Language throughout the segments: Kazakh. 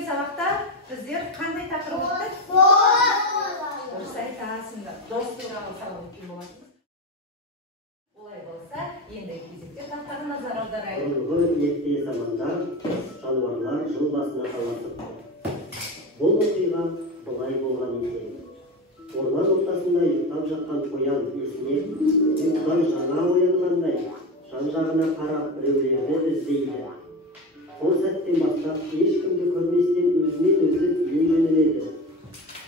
Өткен сабақта біздер қандай тақырып өттік? Дұрыс айтасыңдар. Дос туралы сабақ өткен болатынбыз. Олай болса, ендігі кезекте тақырыпқа назар аударайық. Бұрынғы ерте заманда жануарлар жыл басына таласып. Бұл оқиға былай болған екен. Орман ортасында ұйықтап жатқан қоян есіне ұйқыдан жаңа оянғандай жан-жағына қарап біреулерді іздейді. Сол сәттен бастап ешкімді көрместен өзінен-өзі билей жөнеледі.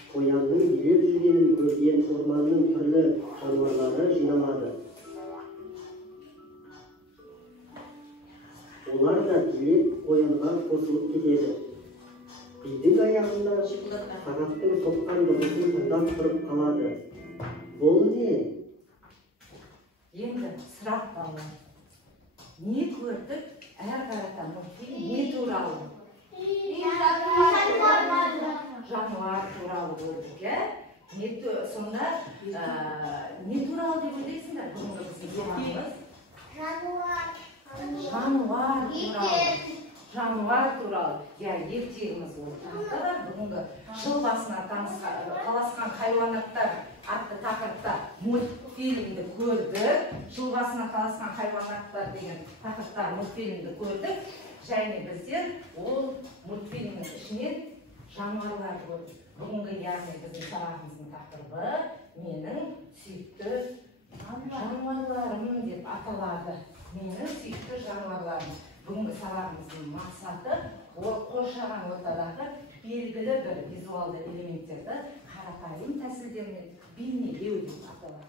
Қоянның билеп жүргенін көрген орманның түрлі жануарлары жиналады. Олар да билеп қоянға қосылып кетеді. Бидің аяғында сағаттың соққан дыбысын тыңдап тұрып қалады. Бұл не? Енді сұрақ балалар. Не көрдік? Әр қарата мультфильм не туралы? Жануар туралы көрдік, сонда не туралы деп ойлайсыңдар? Бүгінгі біздің темамыз жануар туралы. Ертегіміз ол тақырыпта бар. Бүгінгі жыл басына таласқан хайуанаттар атты тақырыпта мультфильмді көрдік. Жыл басына таласқан хайуанаттар деген тақырыпта мультфильмді көрдік. Және біздер ол мультфильмнің ішінен жануарлар көрдік. Бүгінгі яғни біздің сабағымыздың тақырыбы менің сүйікті жануарларым деп аталады. Менің сүйікті жануарларым. Бүгінгі сабағымыздың мақсаты қоршаған ортадағы белгілі бір визуалды элементтерді қарапайым тәсілдермен бейнелеу деп аталады.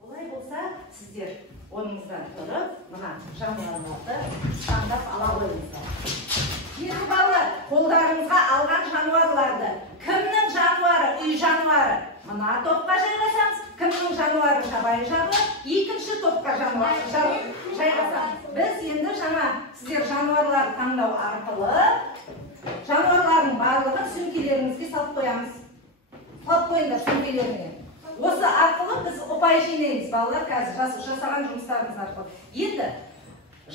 Олай болса, сіздер орныңыздан тұрып, мына жануарларды таңдап ала қойыңыздар. Енді балалар, қолдарыңызға алған жануарларды, кімнің жануары, үй жануары? Мына топқа жайғасаңыз, кімнің жануары жабайы жануар, екінші топқа жайғасаңыз. Біз енді жаңа сіздер жануарлар таңдау арқылы жануарлардың барлығын сөмкелеріңізге салып қоямыз. Салып қойыңдар сөмкелеріне. Осы арқылы біз ұпай жинаймыз, балалар қазір жасаған жұмыстарымыз арқылы. Енді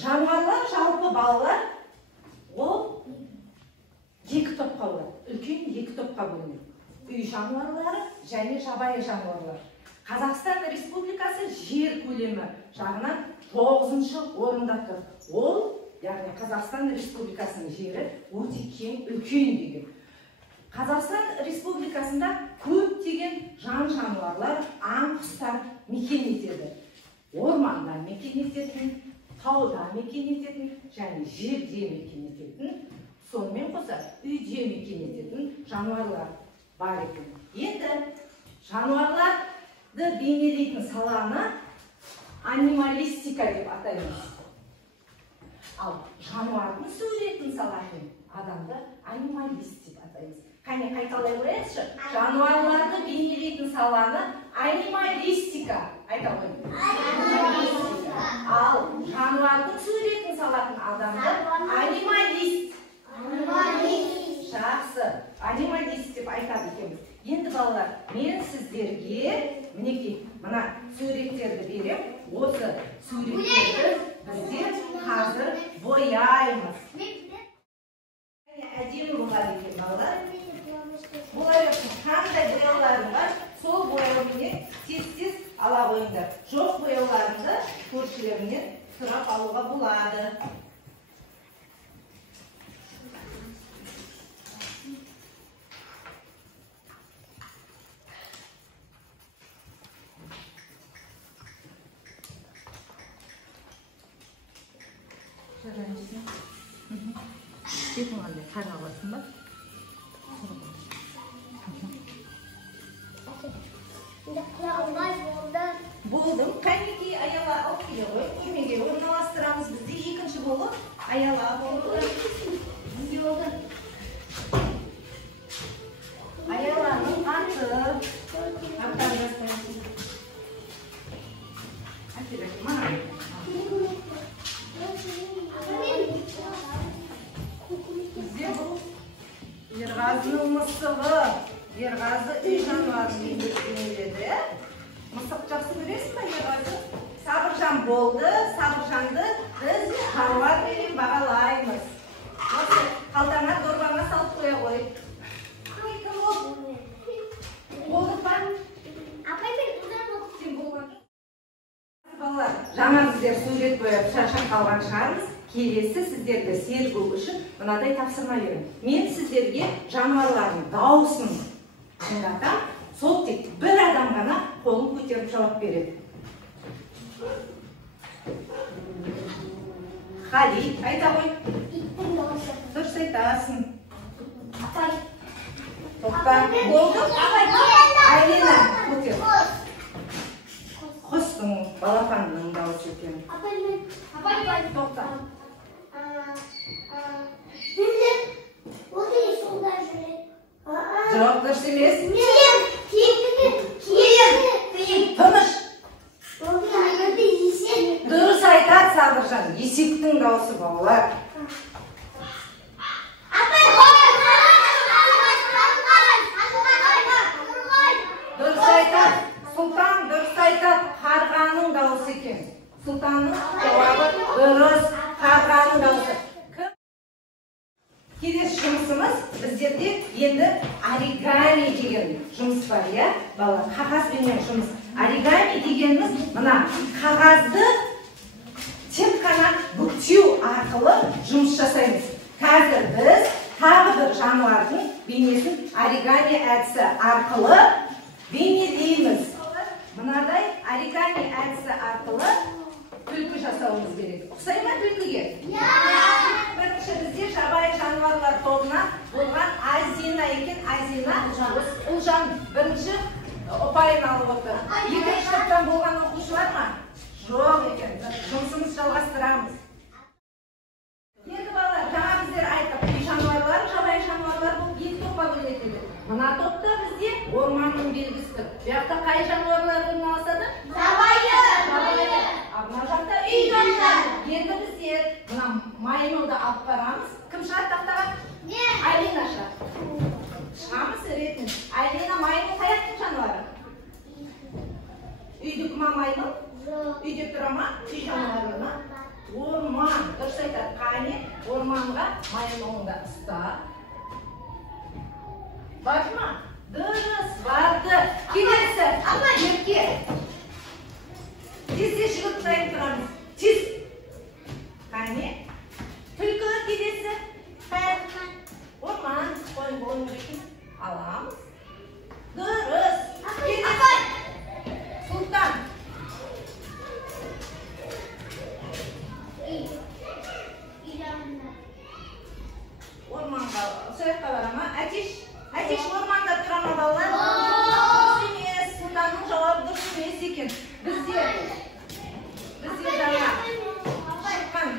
жануарлар жалпы балалар ол екі топқа болады. Үлкен екі топқа бөлінеді. Үй жануарлары және жабайы жануарлар. Қазақстан Республикасы жер көлемі жағынан 9-шы орында тұр. Ол, яғни Қазақстан Республикасының жері өте кең, үлкен деген. Қазақстан Республикасында көптеген жан-жануарлар, аң-құстар мекен етеді. Орманда мекен ететін, тауда мекен ететін, және жерде мекен ететін, сонымен қоса үйде мекен ететін жануарлар бар екен. Енді жануарларды бейнелейтін саланы анималистика деп атаймыз. Ал жануардың суретін салатын адамды анималист деп атаймыз. Қане қайталай қояйықшы. Жануарларды бейнелейтін саланы анималистика. Айта қойыңыз. Ал жануардың суретін салатын адамды анималист. Жақсы. Анималист деп айтады екенбіз. Енді балалар, мен сіздерге мінекей мына суреттерді берем. Осы суреттерді біздер қазір бояймыз. Әдемі болады екен балалар. Олардың қандай бояулары бар, сол бояумен тез-тез ала қойыңдар. Жоқ бояуларында көршілерінен сұрап алуға болады. Бетін қандай қарға басын ба? Болдым. Қайнеке аяла алып келе ғой. Көрмеге орналастырамыз. Бізде екінші болып аяла болды. Бізде болды. Аяланың аты. Аттан жазбайсың. Әкелі. Мана. Бізде бұл Ерғазының мысығы. Ерғазы үй жануарын бейнеледі. Мысық жақсы көресің ба, Ерғазы? Сабыржан болды. Сабыржанды біз жануар деген бағалаймыз. қалтаңа дорбаңа салып қоя қой. Болды па? Балалар, жаңа біздер сурет бояп шаршап қалған шығармыз. Келесі сіздерді сергу үшін мынадай тапсырма беремін. Мен сіздерге жануарлардың дауысын тыңдатам, сол тек бір адам ғана қолын көтеріп жауап береді. Хали, айта ғой. Дұрыс айтасың. Тоқта, болды? Айлина, көтер. Құстың, балапанның дауысы екен. Тоқта. Жоқ, дұрыс емес. Тыныш. Дұрыс айтады Сабыржан. Есектің дауысы балалар. Дұрыс айтады. Сұлтан дұрыс айтады. Қарғаның дауысы екен. Сұлтанның жауабы дұрыс. Қарғаның дауысы. Келесі жұмысымыз біздерде енді оригами деген жұмыс бар, иә? Балалар, қағазбенен жұмыс. Оригами дегеніміз мына қағазды тек қана бүктеу арқылы жұмыс жасаймыз. Қазір біз тағы бір жануардың бейнесін оригами әдісі арқылы бейнелейміз. Мынадай оригами әдісі арқылы түлкі жасауымыз керек. Ұқсай ма түлкіге? Бірінші бізде жабайы жануарлар тобына болған Азина екен. Азина Ұлжан бірінші ұпайын алып отыр. Екінші топтан болған оқушылар ма? Жоқ екен. Жұмысымыз жалғастырамыз. Енді балалар, жаңа біздер айттық, жануарлар, жабайы жануарлар бұл екі топқа бөлінеді. Мына топта бізде орманның белгісі тұр. Бұяқта қай жануарлар орналасады? Жабайы. Мына жақта үй жануарлар. Енді біздер мына маймылды алып барамыз. Кім шығады тақтаға? Айлина шығады. Шығамыз ретінен. Айлина маймыл қаяқтың жануары? Үйдікі ма маймыл? Үйде тұра ма? Үй жануары ма? Орман. Дұрыс айтады. Қане орманға маймылыңды ұста. Барды ма? Дұрыс, барды. Келесі. Ерке. Тезде жүгіп тұрайын тұрамыз. Тез. Қане? Түлкі келесі. Орман. Қойын болуын бекін. Аламыз. Дұрыс. Келесі. Сұлтан. Орманға сояққа барама. Әтеш орманда тұрама балалар. Дұрыс емес. Сұлтанның жауабы дұрыс емес екен. Бізде жаңа шыққан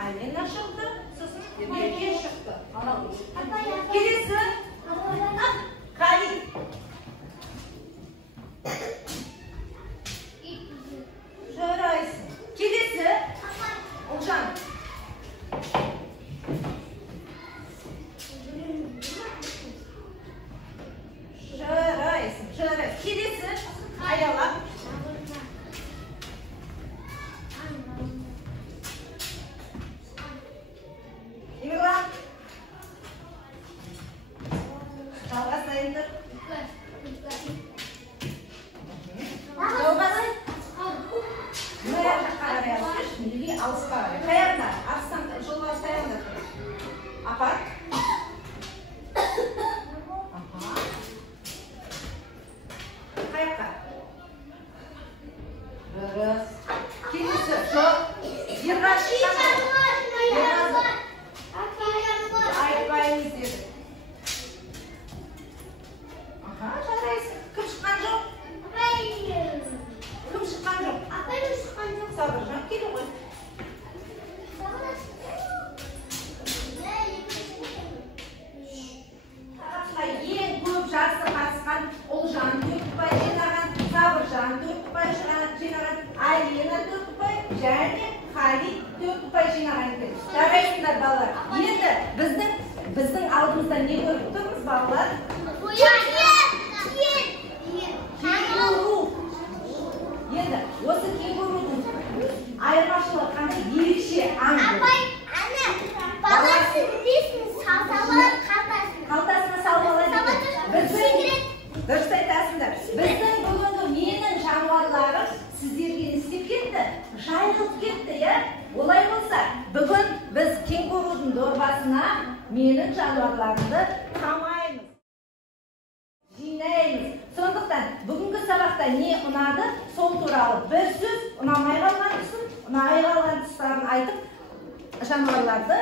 Айлина шықты, сосын Ерке шықты. Келесі Қали. Жарайсың. Келесі Ұлжан. Жарайсың. Келесі Аяла. Имран. Жалғасайын тұр. Жалғасай. Мына жаққа қарай алып, неге алысқа қарай. Қаяқта? Арыстан жолға саяңда тұр. Апар. Қаяққа? Дұрыс. Келесі. Жоқ. Ерғаш. Айтпаймыз деді. Жарайсың. Кім шыққан жоқ? Кім шыққан жоқ? Сабыржан, келе ғой. Ең көп жарысқа қатысқан Ұлжан 4 ұпай жинаған, Сабыржан 4 ұпай жинаған, Айлина 4 ұпай және Қали 4 ұпай жинаған екен. Жарайсыңдар балалар. Енді біздің алдымызда не көріп тұрмыз балалар? Кенгуру. Енді осы кенгурудың айырмашылығы қандай ерекше аң. Баласы жануарларымызды қамаймыз, жинаймыз. Сондықтан бүгінгі сабақта не ұнады, сол туралы бір сөз, ұнамай қалған тұсын, ұнай қалған тұстарын айтып, жануарларды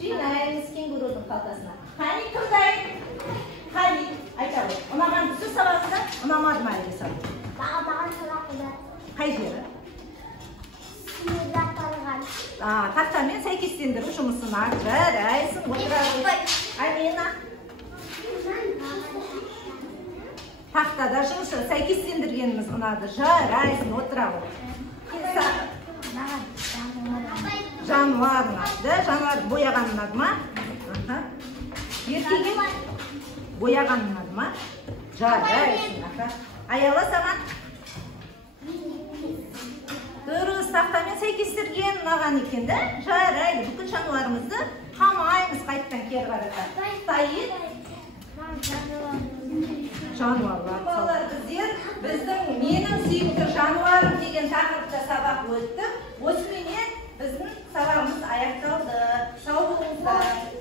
жинаймыз кенгурудың қалтасына. Қане тұрдай? Қане? Айтады. Ұнаған тұсы сабағында, ұнамады ма Алиса? Маған сабақында. Қай жері? Сүйірді аталған. Тақтамен сәйкестендіру жұмысына жарайсың. Отыра ғой. Алина. Тақтада жұмысы сәйкестендіргеніміз ұнады. Жарайсың. Отыра ғой. Жануар ұнады. Жануар бояған ұнады ма? Еркеге бояған ұнады ма? Жарайсың. Аяла саған. Дұрыс, тақтамен сәйкестірген ұнаған екен, да? Жарайды. Бүкіл жануарымызды қамаймыз қайттан кері қарата. Тайын. Жануарлар. Балалар, біздер менің сүйікті жануарым деген тақырыпта сабақ өттік. Осыменен біздің сабағымыз аяқталды. Сау болыңыздар.